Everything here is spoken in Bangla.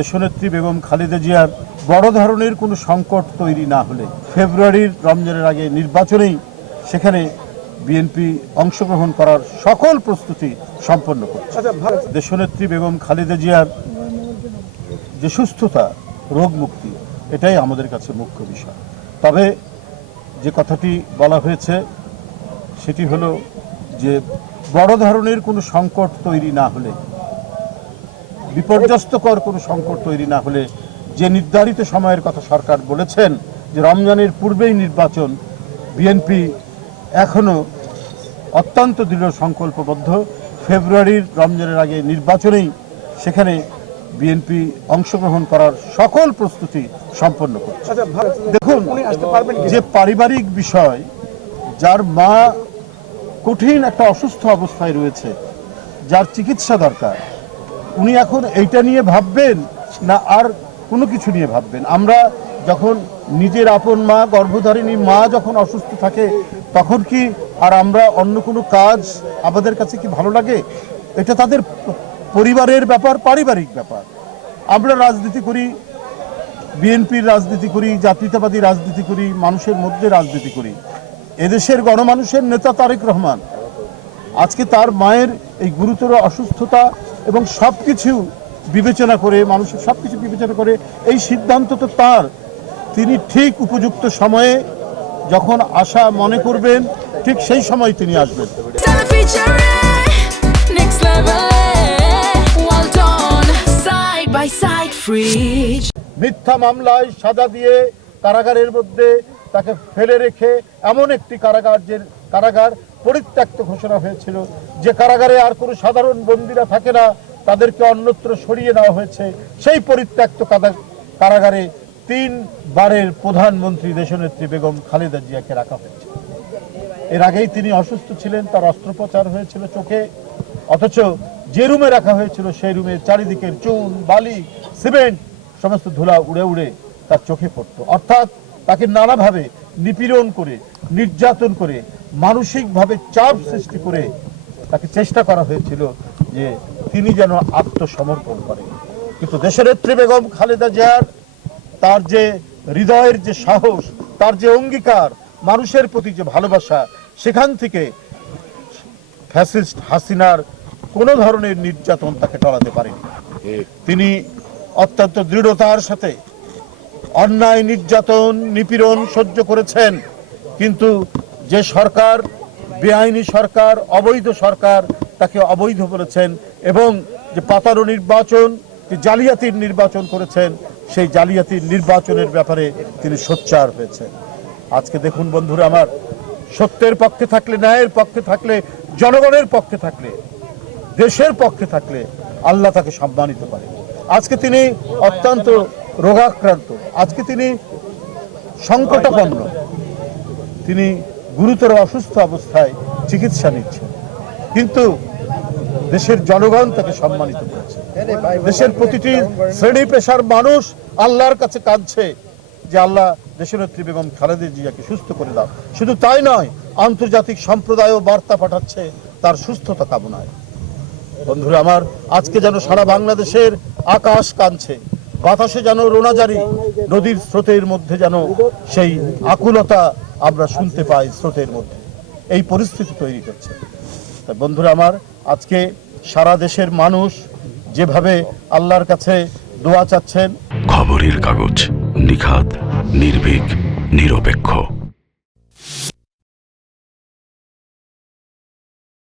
দেশনেত্রী বেগম খালেদা জিয়ার বড় ধরনের কোনো সংকট তৈরি না হলে ফেব্রুয়ারির রমজানের আগে নির্বাচনেই সেখানে বিএনপি অংশগ্রহণ করার সকল প্রস্তুতি সম্পন্ন করছে। দেশনেত্রী বেগম খালেদা জিয়ার যে সুস্থতা রোগ মুক্তি এটাই আমাদের কাছে মুখ্য বিষয়। তবে যে কথাটি বলা হয়েছে সেটি হলো যে বড় ধরনের কোনো সংকট তৈরি না হলে বিপর্যস্তকর কোনো সংকট তৈরি না হলে যে নির্ধারিত সময়ের কথা সরকার বলেছেন যে রমজানের পূর্বেই নির্বাচন বিএনপি এখনও অত্যন্ত দৃঢ় সংকল্পবদ্ধ। ফেব্রুয়ারির রমজানের আগে নির্বাচনেই সেখানে বিএনপি অংশগ্রহণ করার সকল প্রস্তুতি সম্পন্ন করছে। দেখুন যে পারিবারিক বিষয় যার মা কঠিন একটা অসুস্থ অবস্থায় রয়েছে যার চিকিৎসা দরকার উনি এখন এইটা নিয়ে ভাববেন না আর কোনো কিছু নিয়ে ভাববেন? আমরা যখন নিজের আপন মা, গর্ভধারিণী মা যখন অসুস্থ থাকে, তখন কি আর আমরা অন্য কোনো কাজ আমাদের কাছে কি ভালো লাগে? এটা তাদের পরিবারের ব্যাপার, পারিবারিক ব্যাপার। আমরা রাজনীতি করি, বিএনপির রাজনীতি করি, জাতীয়তাবাদী রাজনীতি করি, মানুষের মধ্যে রাজনীতি করি। এদেশের গণমানুষের নেতা তারেক রহমান। আজকে তার মায়ের এই গুরুতর অসুস্থতা এবং সব কিছু বিবেচনা করে মানুষের সব কিছু বিবেচনা করে এই সিদ্ধান্ত তো তার তিনি ঠিক উপযুক্ত সময়ে যখন আশা মনে করবেন ঠিক সেই সময় তিনি আসবেন. মিথ্যা মামলায় সাজা দিয়ে কারাগারের মধ্যে তাকে ফেলে রেখে এমন একটি কারাগার যে কারাগার পরিত্যক্ত ঘোষণা হয়েছিল যে কারাগারে আর কোনো সাধারণ বন্দীরা থাকে না, তাদেরকে অন্যত্র সরিয়ে দেওয়া হয়েছে। সেই পরিত্যক্ত কারাগারে তিন বারের প্রধানমন্ত্রী দেশনেত্রী বেগম খালেদা জিয়াকে রাখা হয়েছে। এর আগেই তিনি অসুস্থ ছিলেন, তার অস্ত্রোপচার হয়েছিল চোখে, অথচ যে রুমে রাখা হয়েছিল সেই রুমে চারিদিকের চুন, বালি, সিমেন্ট, সমস্ত ধুলা উড়ে উড়ে তার চোখে পড়তো। অর্থাৎ তাকে নানাভাবে নিপীড়ন করে, নির্যাতন করে মানসিকভাবে চাপ সৃষ্টি করে তাকে চেষ্টা করা হয়েছিল যে তিনি যেন আত্মসমর্পণ করেন। কিন্তু দেশনেত্রী বেগম খালেদা জিয়ার তার যে হৃদয়ের যে সাহস, তার যে অঙ্গীকার, মানুষের প্রতি যে ভালোবাসা, সেখান থেকে ফ্যাসিস্ট হাসিনার কোনো ধরনের নির্যাতন তাকে টলাতে পারেনি। তিনি অত্যন্ত দৃঢ়তার সাথে অন্যায়, নির্যাতন, নিপীড়ন সহ্য করেছেন, কিন্তু যে সরকার, বেআইনি সরকার, অবৈধ সরকার, তাকে অবৈধ বলেছেন এবং যে পাতারো নির্বাচন, যে জালিয়াতির নির্বাচন করেছেন, সেই জালিয়াতির নির্বাচনের ব্যাপারে তিনি সোচ্চার হয়েছেন। আজকে দেখুন বন্ধুরা আমার, সত্যের পক্ষে থাকলে, ন্যায়ের পক্ষে থাকলে, জনগণের পক্ষে থাকলে, দেশের পক্ষে থাকলে আল্লাহ তাকে সম্মানিত করে। আজকে তিনি অত্যন্ত রোগাক্রান্ত, আজকে তিনি সংকটাপন্ন। তিনি গুরুতর অসুস্থ অবস্থায় চিকিৎসা নিচ্ছে। কিন্তু দেশের জনগণ তাকে সম্মানিত করেছে। দেশের প্রতিটি শ্রেণি পেশার মানুষ আল্লাহর কাছে কাঁদছে যে আল্লাহ দেশনেত্রী বেগম খালেদা জিয়াকে সুস্থ করে দাও। শুধু তাই নয়, আন্তর্জাতিক সম্প্রদায়ও বার্তা পাঠাচ্ছে তার সুস্থতা কামনায়। বন্ধুরা আমার, আজকে যেন সারা বাংলাদেশের আকাশ কাঁদছে, বাতাসে যেন রোনাজারি, নদীর স্রোতের মধ্যে যেন সেই আকুলতা আমরা শুনতে পাই স্রোতের মধ্যে। এই পরিস্থিতি তৈরি করছে। বন্ধুরা আমার, আজকে সারা দেশের মানুষ যেভাবে আল্লাহর কাছে দোয়া চাচ্ছেন, খবরের কাগজ নিখাত নির্ভীক, নিরপেক্ষ।